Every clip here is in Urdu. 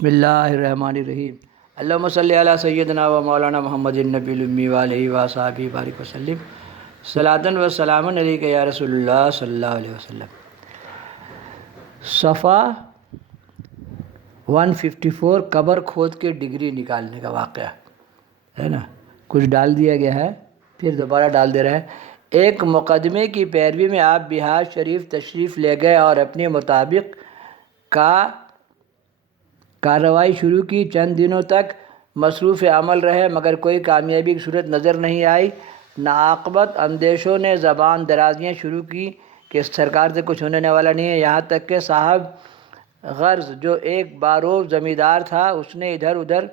بسم اللہ الرحمن الرحیم اللہم صلی علی سیدنا و مولانا محمد النبی الامی و علیہ وصحبہ بارک وسلم صلاۃ و سلام علیک یا رسول اللہ صلی اللہ علیہ وسلم۔ صفحہ 154 قبر کھود کے ڈگری نکالنے کا واقعہ ہے نا، کچھ ڈال دیا گیا ہے پھر دوبارہ ڈال دے رہے ہیں۔ ایک مقدمے کی پیروی میں آپ بہار شریف تشریف لے گئے اور اپنے مطابق کارروائی شروع کی۔ چند دنوں تک مصروف عمل رہے مگر کوئی کامیابی کی صورت نظر نہیں آئی۔ ناعاقبت اندیشوں نے زبان درازیاں شروع کی کہ سرکار سے کچھ ہونے والا نہیں ہے، یہاں تک کہ صاحب غرض جو ایک باروب زمیندار تھا اس نے ادھر ادھر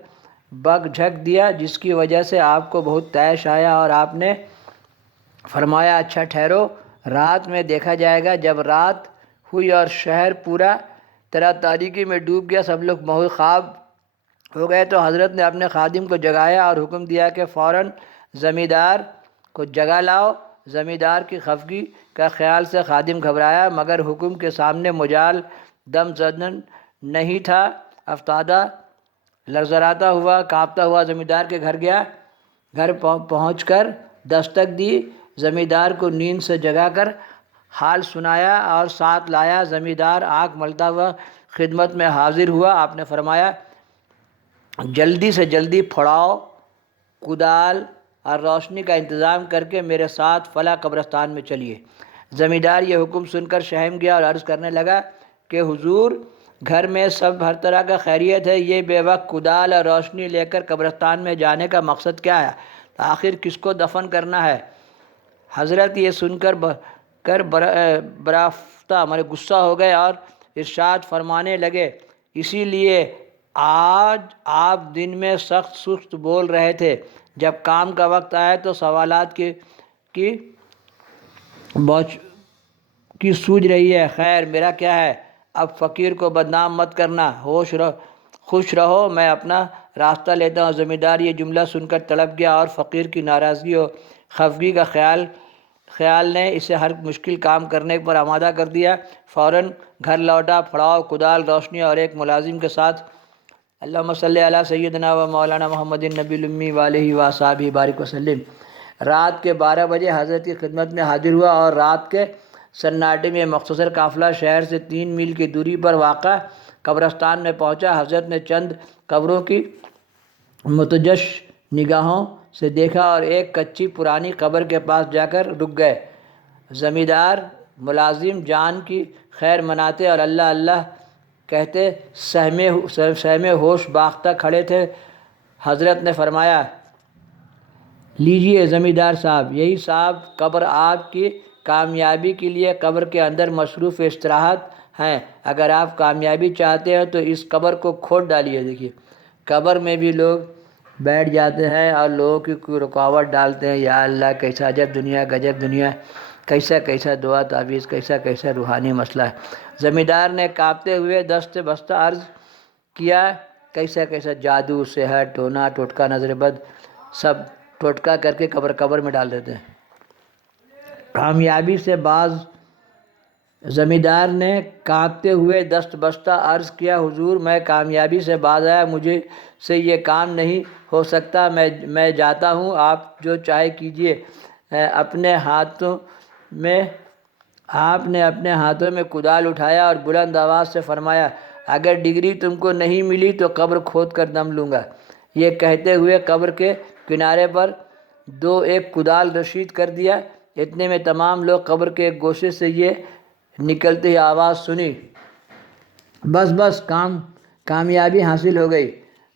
بگ جھک دیا، جس کی وجہ سے آپ کو بہت طیش آیا اور آپ نے فرمایا اچھا ٹھہرو، رات میں دیکھا جائے گا۔ جب رات ہوئی اور شہر پورا طرح تاریکی میں ڈوب گیا، سب لوگ محو خواب ہو گئے، تو حضرت نے اپنے خادم کو جگایا اور حکم دیا کہ فوراً زمیندار کو جگا لاؤ۔ زمیندار کی خفگی کا خیال سے خادم گھبرایا مگر حکم کے سامنے مجال دم زدن نہیں تھا۔ افتادہ لرزراتا ہوا کانپتا ہوا زمیندار کے گھر گیا۔ گھر پہنچ کر دستک دی، زمیندار کو نیند سے جگا کر حال سنایا اور ساتھ لایا۔ زمیندار آنکھ ملتا ہوا خدمت میں حاضر ہوا۔ آپ نے فرمایا جلدی سے جلدی پھڑاؤ، کدال اور روشنی کا انتظام کر کے میرے ساتھ فلاں قبرستان میں چلیے۔ زمیندار یہ حکم سن کر شہم گیا اور عرض کرنے لگا کہ حضور گھر میں سب ہر طرح کا خیریت ہے، یہ بے وقت کدال اور روشنی لے کر قبرستان میں جانے کا مقصد کیا ہے؟ آخر کس کو دفن کرنا ہے؟ حضرت یہ سن کر برآفتہ غصہ ہو گئے اور ارشاد فرمانے لگے اسی لیے آج آپ دن میں سخت سست بول رہے تھے، جب کام کا وقت آیا تو سوالات کی سوجھ رہی ہے۔ خیر میرا کیا ہے، اب فقیر کو بدنام مت کرنا، خوش رہو، میں اپنا راستہ لیتا ہوں۔ زمیندار یہ جملہ سن کر تڑپ گیا اور فقیر کی ناراضگی اور خفگی کا خیال نے اسے ہر مشکل کام کرنے پر آمادہ کر دیا۔ فوراً گھر لوٹا، پھڑاؤ، کدال، روشنی اور ایک ملازم کے ساتھ اللہم صلی علی سیدنا و مولانا محمد النبی الامی و علیہ وصحبہ بارک وسلم۔ رات کے 12 بجے حضرت کی خدمت میں حاضر ہوا اور رات کے سناٹے میں مختصر قافلہ شہر سے 3 میل کی دوری پر واقع قبرستان میں پہنچا۔ حضرت نے چند قبروں کی متجش نگاہوں سے دیکھا اور ایک کچی پرانی قبر کے پاس جا کر رک گئے۔ زمیندار ملازم جان کی خیر مناتے اور اللہ اللہ کہتے سہمے ہوش باختہ کھڑے تھے۔ حضرت نے فرمایا لیجئے زمیندار صاحب، یہی صاحب قبر آپ کی کامیابی کے لیے قبر کے اندر مصروف استراحت ہیں۔ اگر آپ کامیابی چاہتے ہیں تو اس قبر کو کھود ڈالیے۔ دیکھیے قبر میں بھی لوگ بیٹھ جاتے ہیں اور لوگوں کی کوئی رکاوٹ ڈالتے ہیں، یا اللہ کیسا عجب دنیا گجب دنیا، کیسا دعا تعویذ، کیسا روحانی مسئلہ ہے۔ زمیندار نے کانپتے ہوئے دست بستہ عرض کیا کیسا جادو سحر ٹونا ٹوٹکا نظر بد سب ٹوٹکا کر کے قبر میں ڈال دیتے ہیں۔ کامیابی سے باز زمیندار نے کانپتے ہوئے دست بستہ عرض کیا حضور میں کامیابی سے باز آیا، مجھے سے یہ کام نہیں ہو سکتا، میں جاتا ہوں، آپ جو چاہے کیجیے۔ آپ نے اپنے ہاتھوں میں کدال اٹھایا اور بلند آواز سے فرمایا اگر ڈگری تم کو نہیں ملی تو قبر کھود کر دم لوں گا۔ یہ کہتے ہوئے قبر کے کنارے پر ایک کدال رشید کر دیا۔ اتنے میں تمام لوگ قبر کے ایک گوشے سے یہ نکلتی ہی آواز سنی بس کامیابی حاصل ہو گئی۔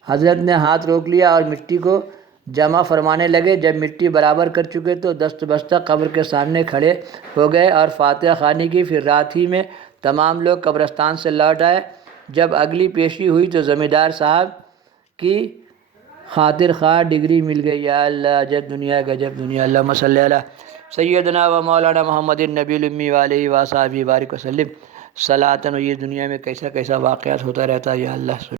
حضرت نے ہاتھ روک لیا اور مٹی کو جمع فرمانے لگے۔ جب مٹی برابر کر چکے تو دست بستہ قبر کے سامنے کھڑے ہو گئے اور فاتحہ خوانی کی۔ پھر رات ہی میں تمام لوگ قبرستان سے لوٹ آئے۔ جب اگلی پیشی ہوئی تو زمیندار صاحب کی خاطر خواہ ڈگری مل گئی۔ یا اللہ عجب دنیا گجب دنیا، اللہم صلی علی سیدنا و مولانا محمد النبی الامی و علیہ وصحبہ بارک وسلم۔ صلاۃ، یہ دنیا میں کیسا واقعات ہوتا رہتا ہے، یا اللہ